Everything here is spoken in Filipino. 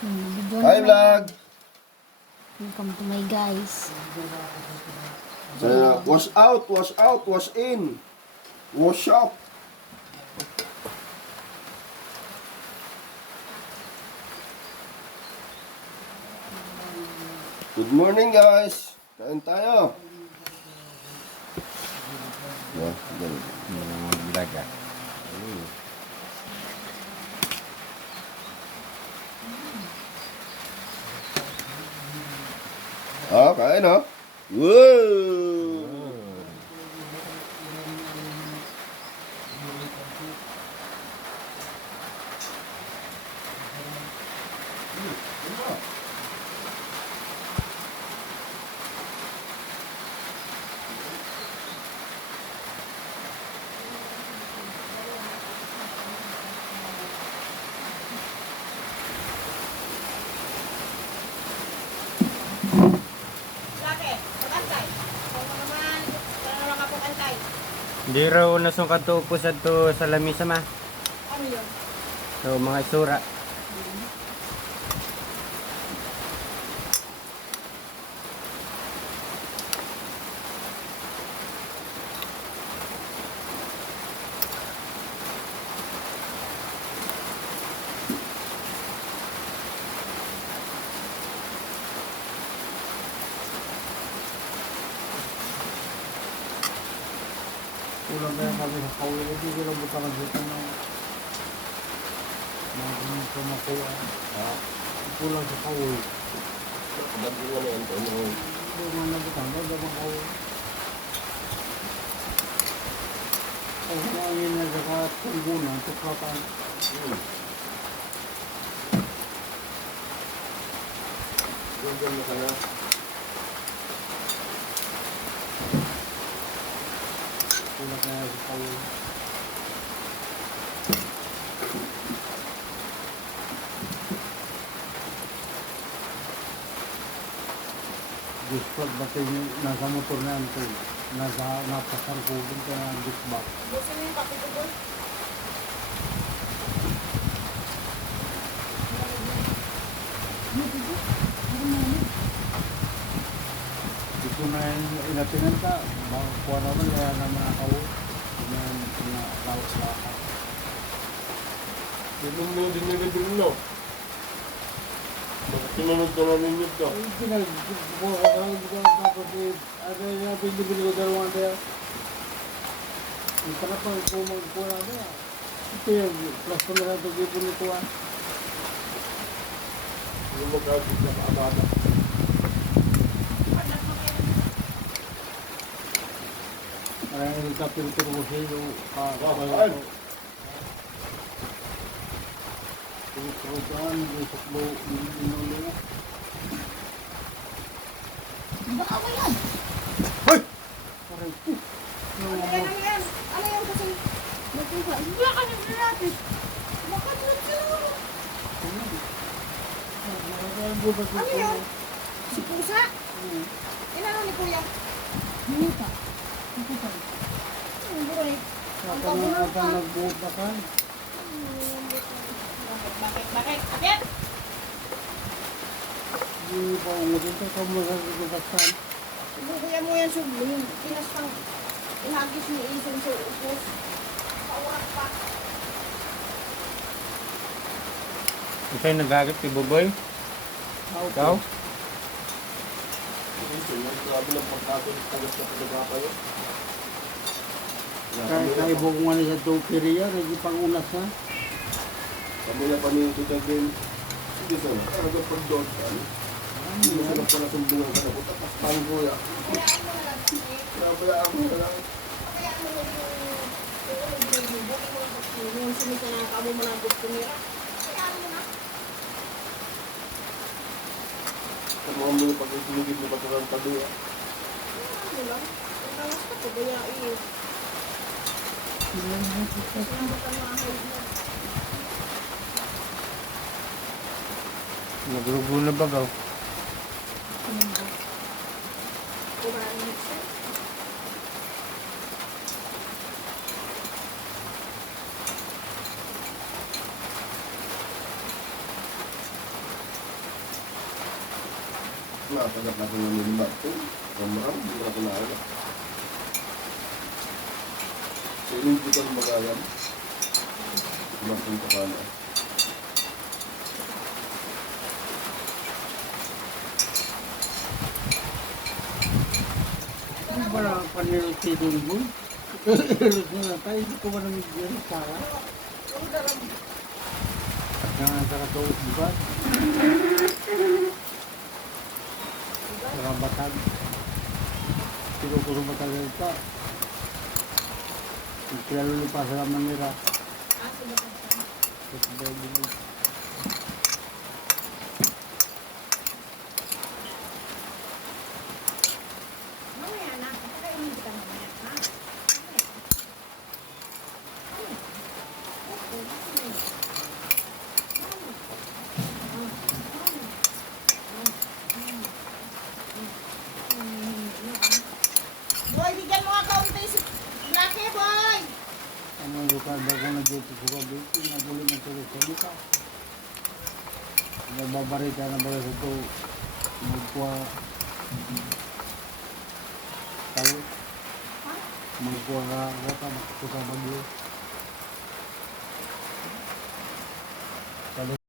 Hi vlog! Welcome to my guys. Wash out, wash out, wash in. Wash up. Good morning guys. Kain tayo. Yeah, Vlog ah. kain ha. Wow! Di raw nasungkat to po sa to sa lamisa ma. Ano yun? So mga isura. Kulang kaya kami sa kawin, hindi ko lang butang dito ng mga kumakuha. Kulang sa kawin. Hindi mo na butang, hindi mo kawin. Ang hangin na saka tunggunan, tukapan. Diyan mo kaya. Kulang kaya sa kawin. Displug ba ito yung nasa motor na ito? Napasarkugin ka ng displug. Gusto mo yung kape ko doon? Ito na inatinan ka, kuha naman kaya na mga kawin. Na lawas-lakas. Tignan mo din na gabi mo. Bakit sinunod ka namin nito? Ada yang pinjam ko dalawang dia. Kita pa ko magkuha na. Ito yung plus ko na ito gipon nito ah. Yung magkakit na kaabada. Ay nagkapirito ko sa iyo Ay! Tutuan yung saklo inulo. Baka ba yan? Aray ko. Ano yan? Ano yan? Ano yan kasi? Nagkuha. Wala ka nang natin. Baka doon ka lang. Ano yan? Si Pusa? Inano ni Kuya? Hindi pa. Hindi pa. Ang buray. Ang tabunan pa. Nagbuot na ka. Bakit? Bakit? Hindi pa umutin ka kung magagagastan. Kuya mo yan subling. Pinastang ihagis ni Ison sa upos. Paurak pa. Ito yung nagagit kay Buboy. Ikaw? Grabe ng pagkakot. Tagas na pagkakapa yun. Kaya ibo ko nga niya sa Tokiriya, nagipang-unas na. Kamuya pa niyo ito din. Hindi sana. Talaga pag doon ka. Hindi mo sila pala sumbungan ka na po. Tapos paano kuya? Kayaan mo na lang. Kaya ako na lang. Kayaan mo na yung sumisa na kamo mo ng buktumira. Kayaan mo na. Sa mga mga pag-itinigid mo pa ito ng taduya. Kayaan mo lang. Ang tawas ka po. Kaya iyo. Salamat ang mga haid na. Nagrugo na bagaw. Kumain mo siya. Nakagat na ko ng lima ito. Kamarang, hindi na ko naalat. So, inuwi ko ng magayam. Kumakong kakala. Ano ba na panirot si Dungboy? Erot na tayo, hindi ko ba namigyan para? At nga sa katuot, di ba? Karambatan. Siguro matagal pa. Kilalo pa sa Manila. Mamaya na. Kakainin kita mamaya, ha? Boy, bigyan mo nga kaunti si Lucky, boy! Ano yung lugar ba kung nag-duty ko ba? Nagulit ng tuloy sa luka. Nababarita na ba sa ito? Magkuha. Tayo. Magkuha ka. Wata, magkuha bagyo.